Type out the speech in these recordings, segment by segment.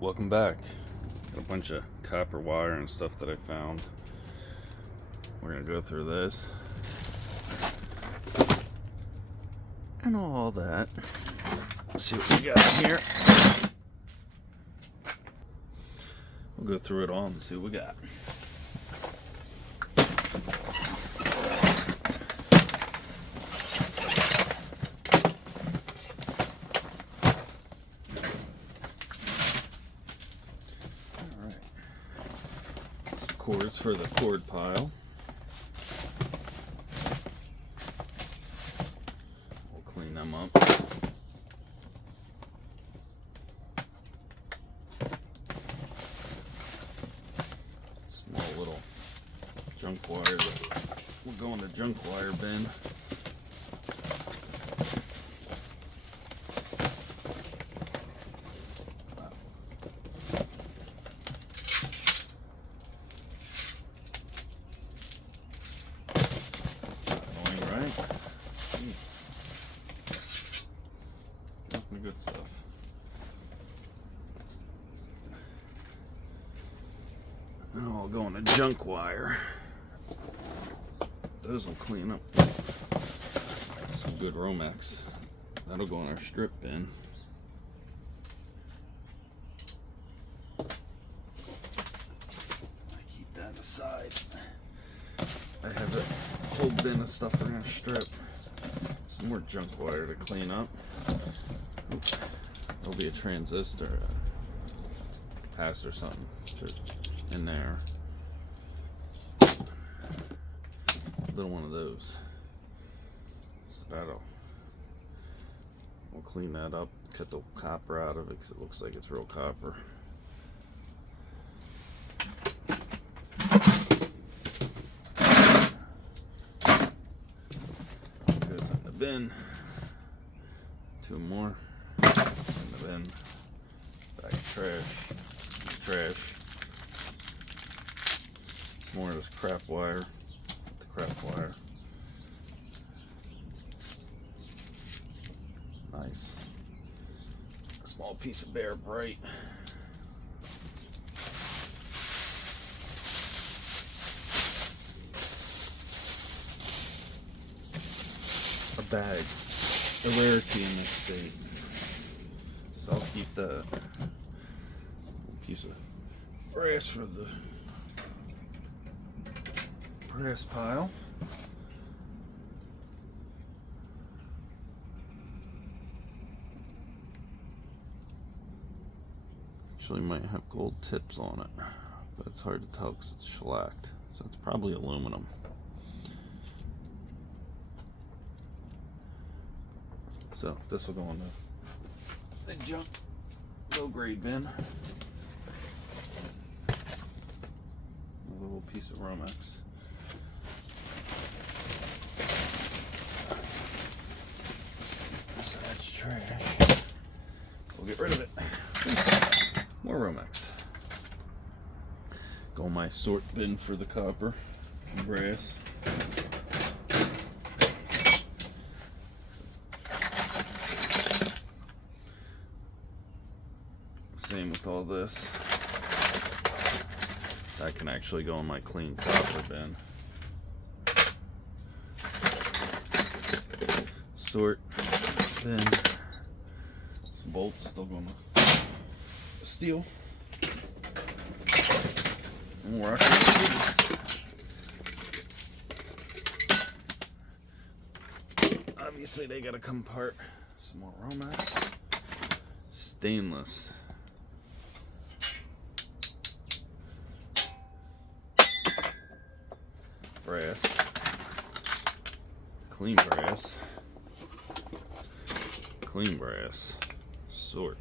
Welcome back. Got a bunch of copper wire and stuff that I found. We're gonna go through this and all that. Let's see what we got here. We'll go through it all and see what we got. Cords for the cord pile. We'll clean them up. Small little junk wire that will go in the junk wire bin. Good stuff. Now I'll go on the junk wire. Those will clean up. Some good Romex. That'll go in our strip bin. I keep that aside. I have a whole bin of stuff we're gonna strip. Some more junk wire to clean up. There'll be a transistor, capacitor, something in there. Little one of those. So we'll clean that up, cut the copper out of it because it looks like it's real copper. Goes in the bin. Two more. In the bin. Back trash. Some more of this crap wire. The crap wire. Nice. A small piece of Bear Bright. A bag. A rarity in this state. So I'll keep that piece of brass for the brass pile. Actually might have gold tips on it, but it's hard to tell because it's shellacked. So it's probably aluminum. So this will go in the junk low grade bin. A little piece of Romex. So that's trash. We'll get rid of it. More Romex. Go in my sort bin for the copper and brass. Same with all this. That can actually go in my clean copper bin. Sort bin. Some bolts still going to steel. More obviously they gotta come apart. Some more Romex. Stainless. Brass, clean brass, sort,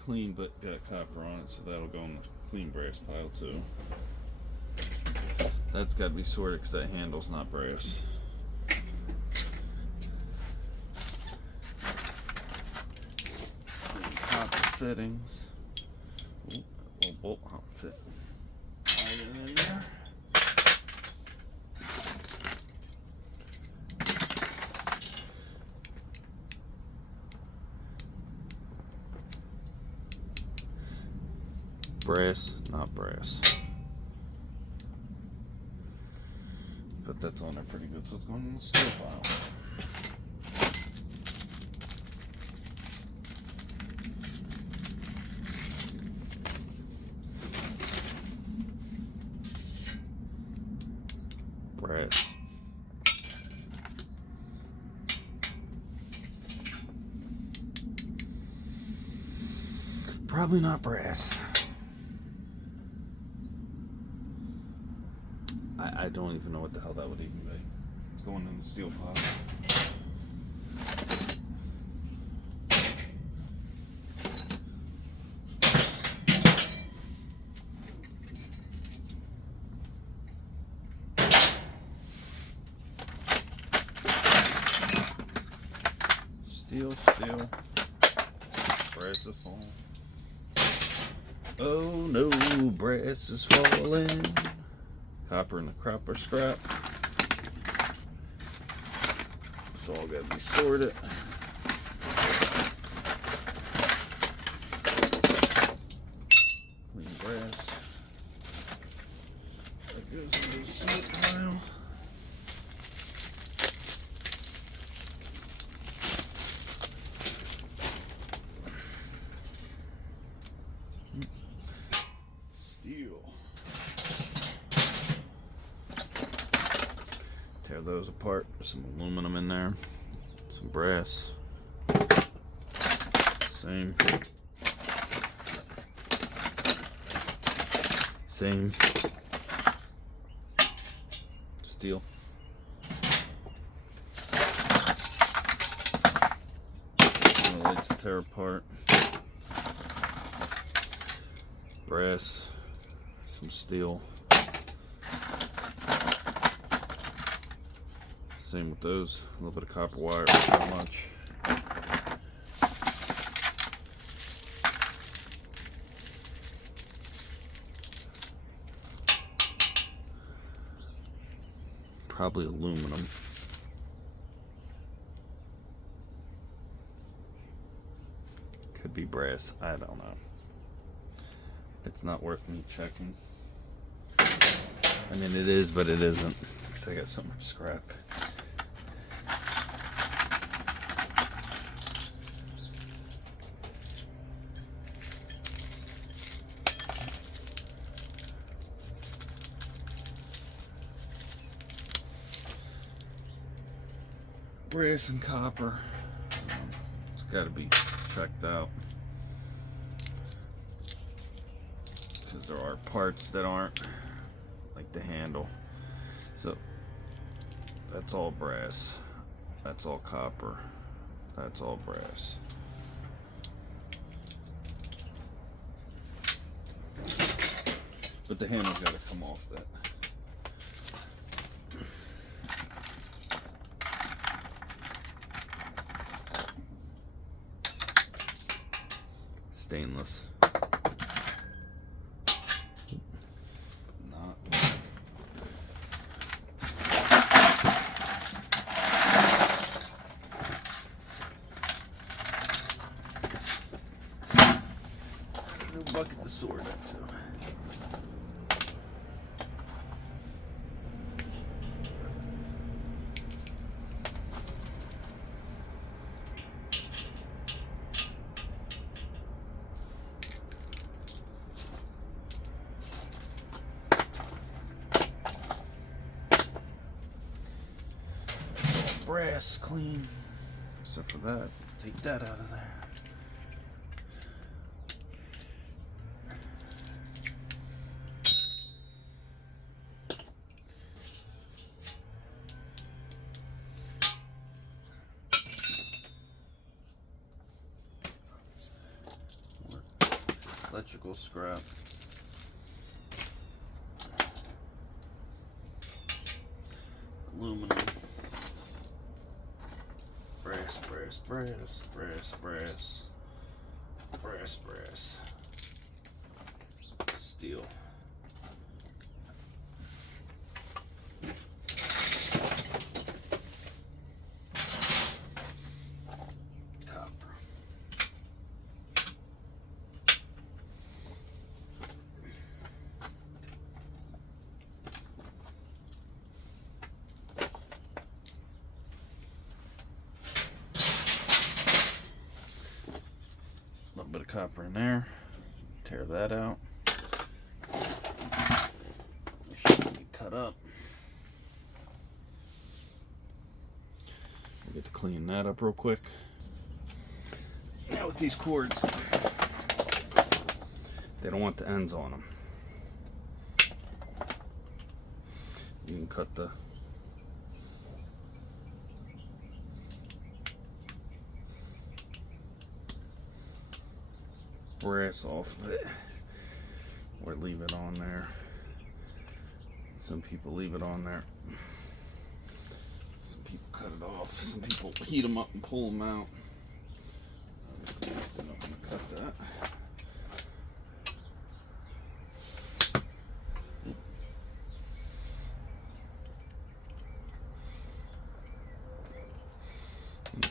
clean but got copper on it, so that'll go in the clean brass pile too. That's got to be sorted because that handle's not brass. Clean copper fittings. Ooh, a little bolt won't fit. Slide it in there. Brass, not brass. But that's on there pretty good, so it's going in the steel pile. Brass. Probably not brass. I don't even know what the hell that would even be. It's going in the steel pile. Steel. Brass is falling. Oh no, brass is falling. Copper and the copper scrap. It's all got to be sorted. Clean brass. That goes into the smoke pile. Steel. Tear those apart. Some aluminum in there. Some brass. Same. Steel. Lights tear apart. Brass. Some steel. Same with those. A little bit of copper wire, but not much. Probably aluminum. Could be brass. I don't know. It's not worth me checking. I mean, it is, but it isn't. Because I got so much scrap. Brass and copper. It's got to be checked out. Because there are parts that aren't, like the handle. So that's all brass. That's all copper. That's all brass. But the handle's got to come off that. Stainless. Not. New bucket to sort that too. Brass clean, except for that. Take that out of there. Electrical scrap. Aluminum. Brass. Steel. Copper. A little bit of copper in there. Tear that out. It should be cut up. We get to clean that up real quick. Now with these cords, they don't want the ends on them. You can cut the brass off of it, or leave it on there. Some people leave it on there. Some people cut it off. Some people heat them up and pull them out. Obviously, I'm still not going to cut that.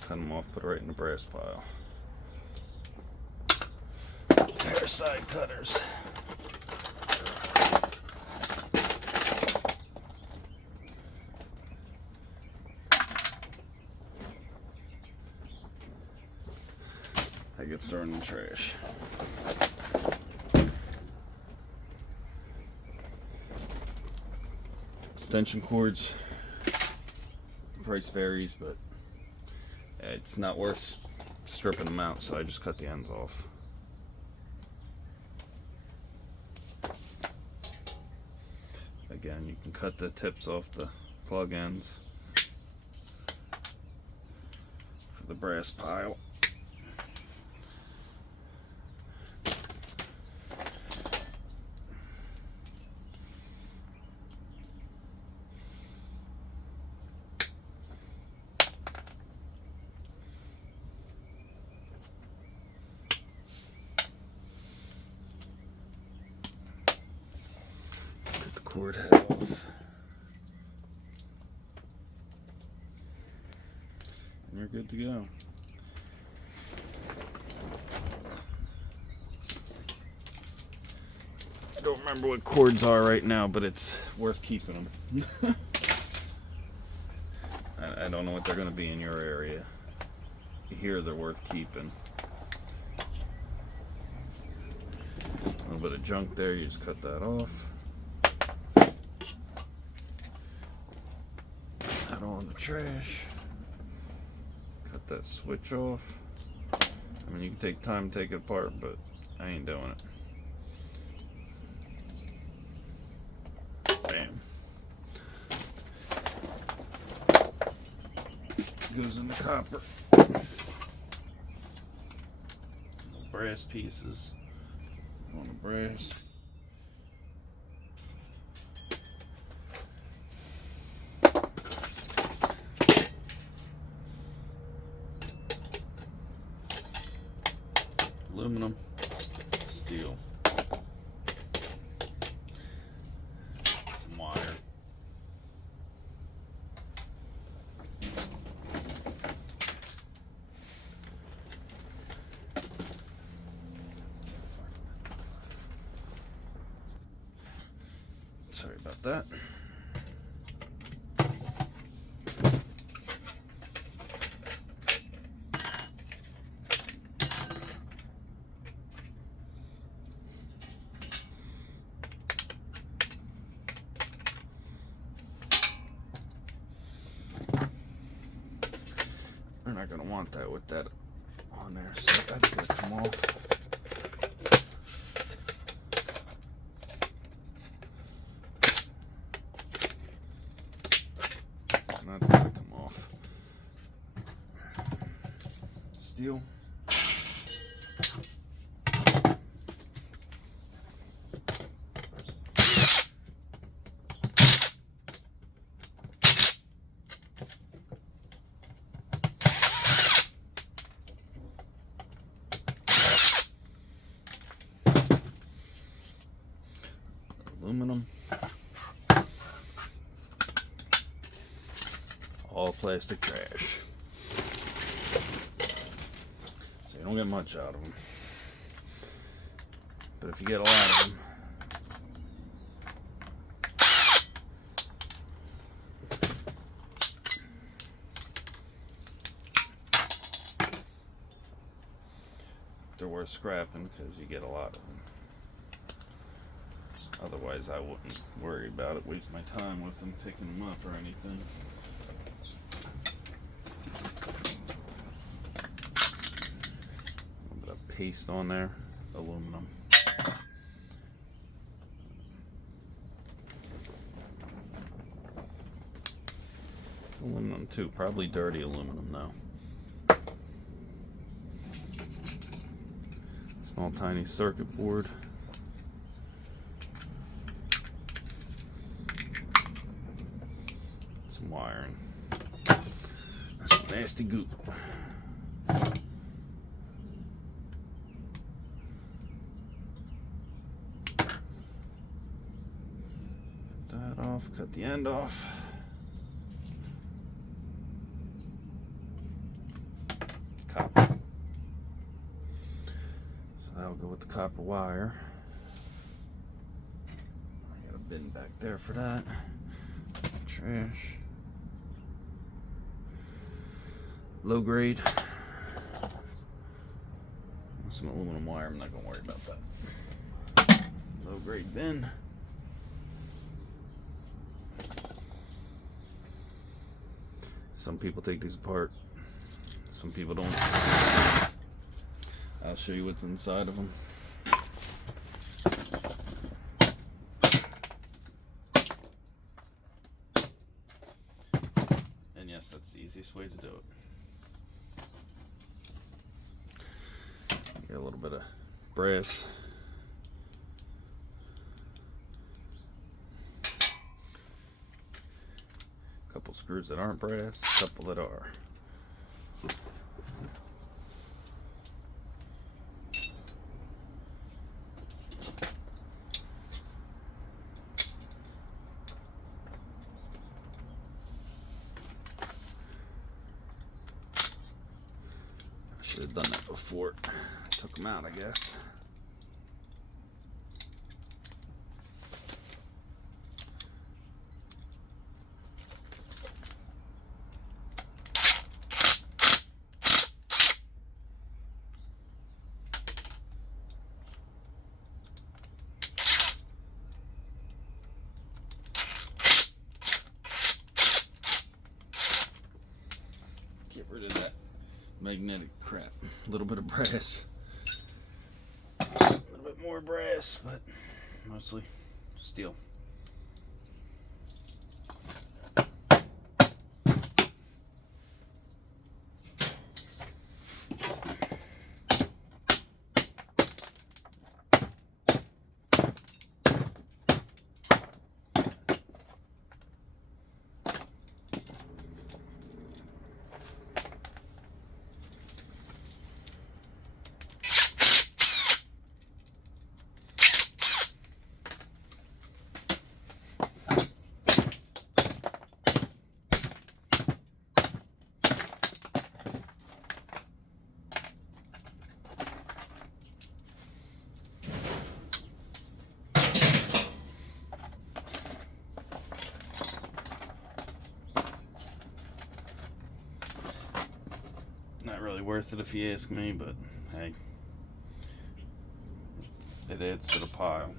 Cut them off, put it right in the brass pile. Pair of side cutters. I get started in the trash. Extension cords. Price varies, but it's not worth stripping them out, so I just cut the ends off. Again, you can cut the tips off the plug ends for the brass pile. Cord head off. And you're good to go. I don't remember what cords are right now, but it's worth keeping them. I don't know what they're going to be in your area. Here they're worth keeping. A little bit of junk there, you just cut that off. All in the trash. Cut that switch off. I mean, you can take time to take it apart, but I ain't doing it. Bam. Goes in the copper. Brass pieces on the brass. Aluminum, steel, some wire. Sorry about that. We're not going to want that with that on there, so that's going to come off. And that's going to come off. Steel. Aluminum, all plastic trash, so you don't get much out of them, but if you get a lot of them, they're worth scrapping because you get a lot of them. Otherwise, I wouldn't worry about it, waste my time with them, picking them up or anything. A little bit of paste on there, aluminum. It's aluminum too, probably dirty aluminum though. Small tiny circuit board. Some wiring. That's some nasty goop. Cut that off, cut the end off. Copper. So that'll go with the copper wire. I got a bin back there for that. Trash. Low grade. Some aluminum wire, I'm not gonna worry about that. Low grade bin. Some people take these apart. Some people don't. I'll show you what's inside of them. And yes, that's the easiest way to do it. Get a little bit of brass. A couple screws that aren't brass, a couple that are. Should have done that before. Took them out, I guess. Get rid of that magnetic crap. A little bit of brass. A little bit more brass, but mostly steel. Not really worth it if you ask me, but hey, it adds to the pile.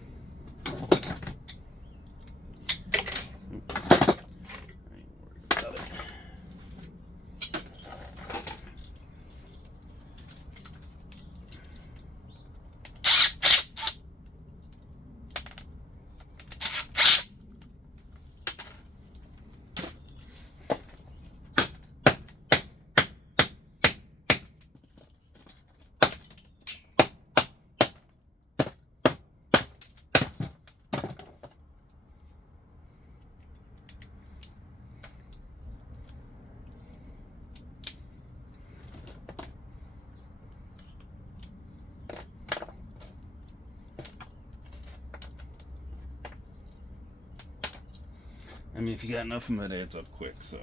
I mean, if you got enough of them, it adds up quick, so.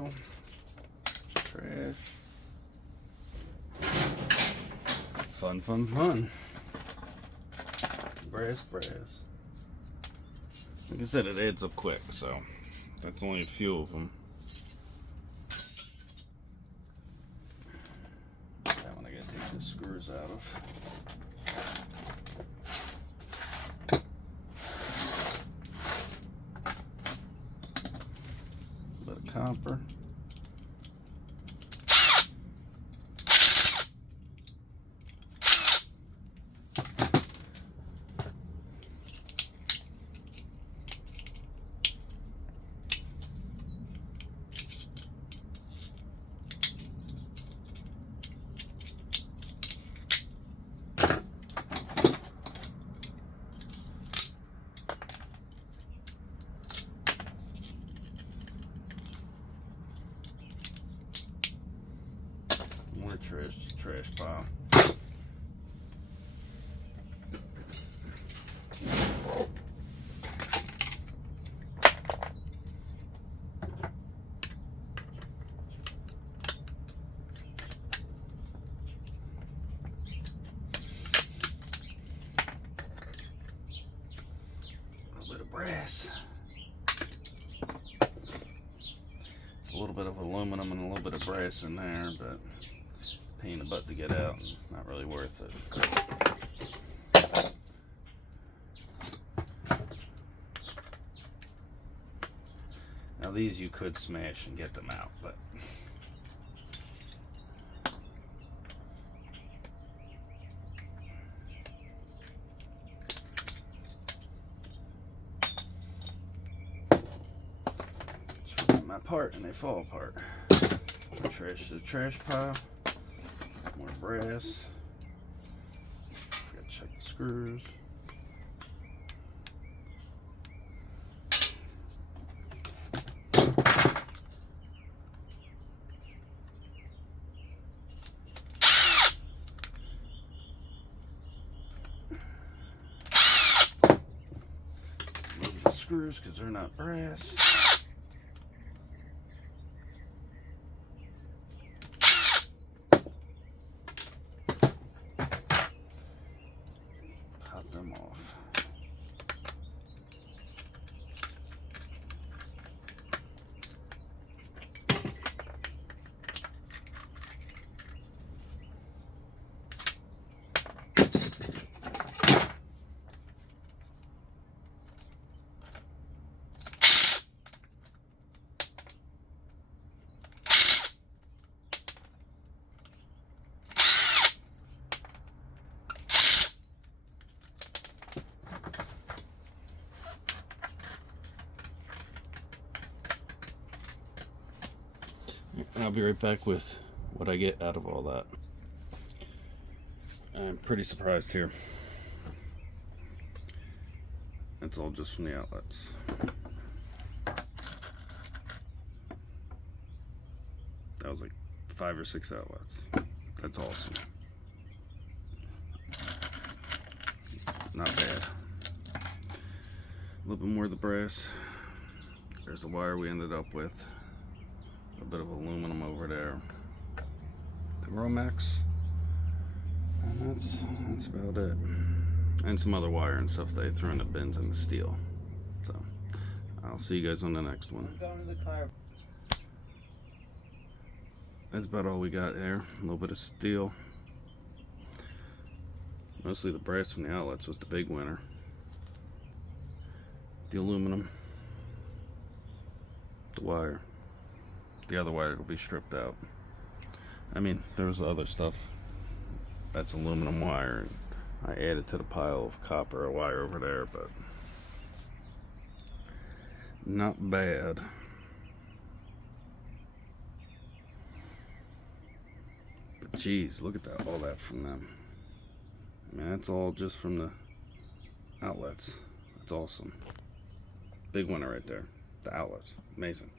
steel, trash. Fun, fun, fun. Brass. Like I said, it adds up quick, so that's only a few of them. That one I gotta take the screws out of. A bit of copper. More trash pile. A little bit of brass. A little bit of aluminum and a little bit of brass in there, but pain in the butt to get out and not really worth it. Now these you could smash and get them out, but just my part and they fall apart. Trash to the trash pile. More brass. Forgot to check the screws. Move the screws because they're not brass. Them off. And I'll be right back with what I get out of all that. I'm pretty surprised here. It's all just from the outlets. That was like 5 or 6 outlets. That's awesome. Not bad. A little bit more of the brass. There's the wire we ended up with. A bit of aluminum over there. The Romex. And that's about it. And some other wire and stuff they threw in the bins and the steel. So I'll see you guys on the next one. I'm going to the car. That's about all we got there. A little bit of steel. Mostly the brass from the outlets was the big winner. The aluminum. The wire. The other wire will be stripped out. I mean, there was other stuff. That's aluminum wire. And I added to the pile of copper wire over there, but not bad. But geez, look at that, all that from them. I mean, that's all just from the outlets. That's awesome. Big winner right there. The outlets. Amazing.